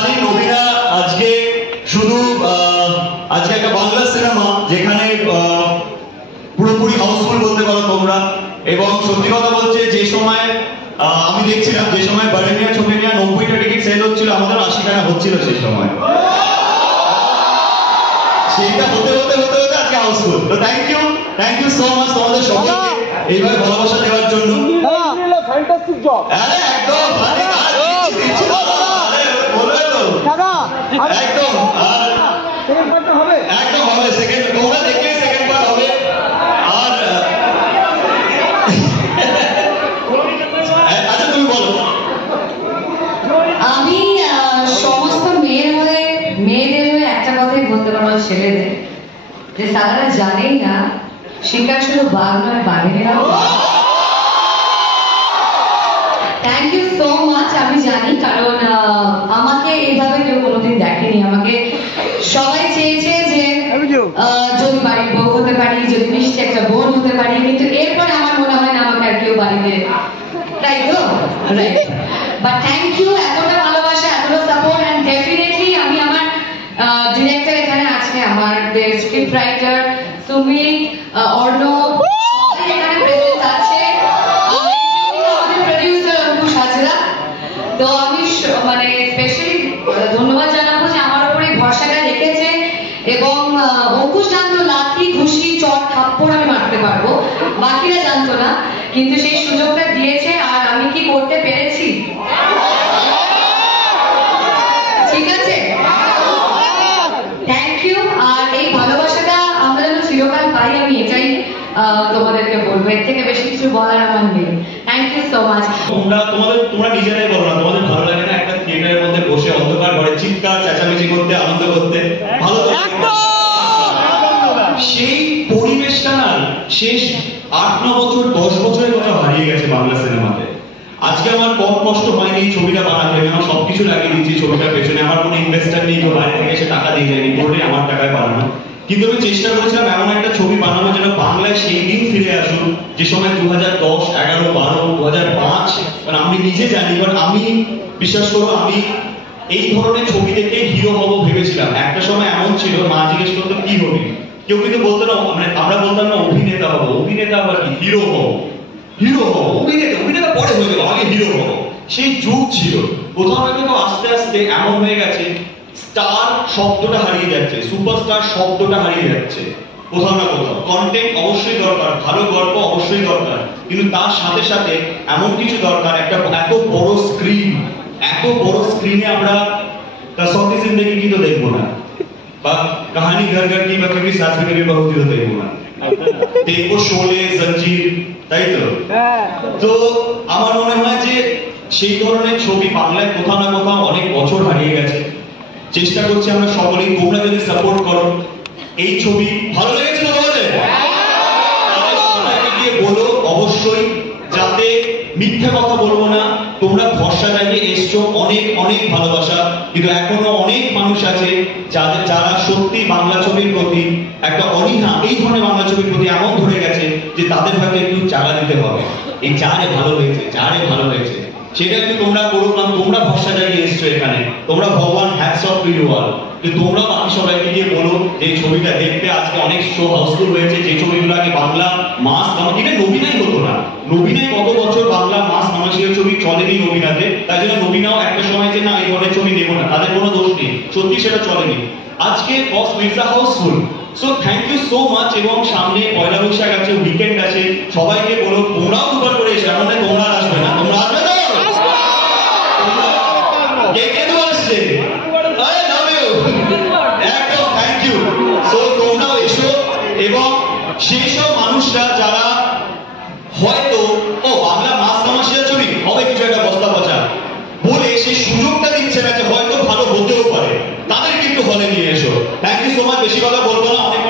জানি নবীনা আজকে শুধু আজকে একটা বাংলা সিনেমা যেখানে পুরোপুরি হাউসফুল বলতে পারো তোমরা, এবং সত্যি কথা বলছে যে সময় আমি দেখছিলাম যে সময় বারেমিয়া ছোটেমিয়া 90টা টিকিট সেল হচ্ছিল, আমাদের 80 টাকা হচ্ছিল সেই সময়। সেইটা হতে হতে হতে হতে আজকে হাউসফুল। তো থ্যাংক ইউ সো মাচ তোমাদের সবাইকে এইভাবে ভালোবাসা দেওয়ার জন্য। Fantastic job. আরে একদম একদম হবে একদম হবে সেকেন্ড, তোমরা দেখলে সেকেন্ড পার্ট হবে। আর আচ্ছা তুমি বলো। আমি সমস্ত মেয়েদের হয়ে একটা কথাই বলতে পারবো, ছেলেদের, যে তারা জানেই না শিকার শুধু বাঘ নয়, বাঘেরা। Thank you so much. আমি জানি, কারণ আমাকে এইভাবে কেউ কোনোদিন দেখেনি। আমাকে সবাই চেয়েছে যে যদি বাড়ির বউ হতে পারি, যদি মিষ্টি একটা বোন হতে পারি, কিন্তু এরপরে আমার মনে হয় না আমাকে আর কেউ বাড়িতে, তাই তো? রাইট। বাট থ্যাংক ইউ, এতটা ভালোবাসা, এতটা সাপোর্ট, অ্যান্ড ডেফিনেটলি আমি আমার ডিরেক্টর এখানে আছে, আমার স্ক্রিপ্ট রাইটার সুমি, অর্ণব, এখানে প্রেজেন্ট আছে, আমাদের প্রডিউসার অঙ্কুশ হাজরা। তো আমি মানে স্পেশালি ধন্যবাদ জানাবো যে আমার উপরে ভরসাটা রেখেছে, এবং অঙ্কুশ জানতো লাথি ঘুষি চট থাপ্পড় আমি মারতে পারবো, বাকিরা জানতো না, কিন্তু সেই সুযোগটা দিয়েছে। আর আমি কি করতে পেরেছি, ঠিক আছে? Thank you. আর এই ভালোবাসাটা আমরা যেন চিরকাল পাই, আমি এটাই তোমাদেরকে বলবো। এর থেকে বেশি কিছু বলার আমার নেই। Thank you so much. তোমরা নিজেরাই বলো না, তোমাদের ভালো লাগে না একটা থিয়েটারের মধ্যে বসে অন্ধকার ঘরে চিৎকার চেঁচামেচি করতে, আনন্দ করতে? ভালো সেই পরিবেশটা না শেষ 8-9 বছর 10 বছরের কথা হারিয়ে গেছে বাংলা সিনেমাতে। আজকে আমার কম কষ্ট হয়নি এই ছবিটা বানাতে, আমি সবকিছু লাগিয়ে দিচ্ছি ছবিটার পেছনে, আমার কোনো ইনভেস্টার নেই, কেউ বাইরে থেকে এসে টাকা দিয়ে যায়নি, পুরোটাই আমার টাকায় বানানো। কিন্তু আমি চেষ্টা করেছিলাম এমন একটা ছবি বানানো যেন বাংলায় সেই দিন ফিরে আসুক যে সময় 2010, 11, 12, 2005, কারণ আমি নিজে জানি, কারণ আমি বিশ্বাস করো আমি এই ধরনের ছবি দেখে হিরো হবো ভেবেছিলাম। একটা সময় এমন ছিল, মা জিজ্ঞেস করতো কি হবি, কেউ কিন্তু বলতো না, মানে আমরা বলতাম না অভিনেতা হবো, অভিনেতা আবার কি, হিরো হবো, হিরো হবো, অভিনেতা পরে হয়ে গেল, আগে হিরো হবো। সেই যুগ ছিল। কোথাও না কোথাও আস্তে আস্তে এমন হয়ে গেছে স্টার শব্দটা হারিয়ে যাচ্ছে, সুপারস্টার শব্দটা হারিয়ে যাচ্ছে কোথাও না কোথাও। কন্টেন্ট অবশ্যই দরকার, ভালো গল্প অবশ্যই দরকার, কিন্তু তার সাথে সাথে এমন কিছু দরকার, একটা এত বড় স্ক্রিন, এত বড় স্ক্রিনে আমরা কসৌটি জিন্দেগি কি তো দেখবো না, বা কাহানি ঘর ঘর কি বা কবি সাথ মে কবি বহু তো দেখবো না, দেখবো শোলে, জঞ্জির, তাই তো? তো আমার মনে হয় যে সেই ধরনের ছবি বাংলায় কোথাও না কোথাও অনেক বছর হারিয়ে গেছে। চেষ্টা করছি আমরা সকলেই, তোমরা যদি সাপোর্ট করো, এই ছবি ভালো লেগেছে তো তোমাদের? সবাইকে গিয়ে বলো অবশ্যই, যাতে মিথ্যে কথা বলবো না। তোমরা ভরসা জানিয়ে এসছো, অনেক অনেক ভালোবাসা, কিন্তু এখনো অনেক মানুষ আছে যারা সত্যি বাংলা ছবির প্রতি একটা অনীহা, এই ধরনের বাংলা ছবির প্রতি এমন ধরে গেছে যে তাদের হয়তো একটু চালা দিতে হবে। এই যারে ভালো হয়েছে, যারে ভালো হয়েছে সেটা একটু তোমরা করো, কারণ তোমরা ভরসা জানিয়ে এসছো এখানে, তোমরা ভগবান, hats off to you all. কিন্তু তোমরা বাকি সবাইকে গিয়ে বলো এই ছবিটা দেখতে। আজকে অনেক শো হাউসফুল হয়েছে, যে ছবিগুলো আগে বাংলা মাস এটা নবীনাই হতো না। নবীনাই কত বছর বাংলা মাস মানুষের ছবি চলেনি নবীনাতে, তাই জন্য নবীনাও একটা সময় যে না এই ধরনের ছবি নেবো না, তাদের কোনো দোষ নেই, সত্যি সেটা চলেনি। আজকে it's a housefull. So thank you so much. এবং সামনে পয়লা বৈশাখ আছে, উইকেন্ড আছে, সবাইকে বলো তোমরাও দুবার করে এসে, আমাদের তোমরা আসবে না, তোমরা আসবে তো? কে কে তো আসছে? আরে লাভ ইউ, একদম থ্যাংক ইউ। সো তোমরাও এসো, এবং সেই সব মানুষরা যারা হয়তো বাংলা মাস তামাশা ছবি হবে কিছু একটা বস্তা পচা বলে সেই সুযোগটা দিচ্ছে না যে হয়তো ভালো হতেও পারে, তাদের কিন্তু হলে নিয়ে এসো। Thank you so much. বেশি কথা বলবো না, অনেক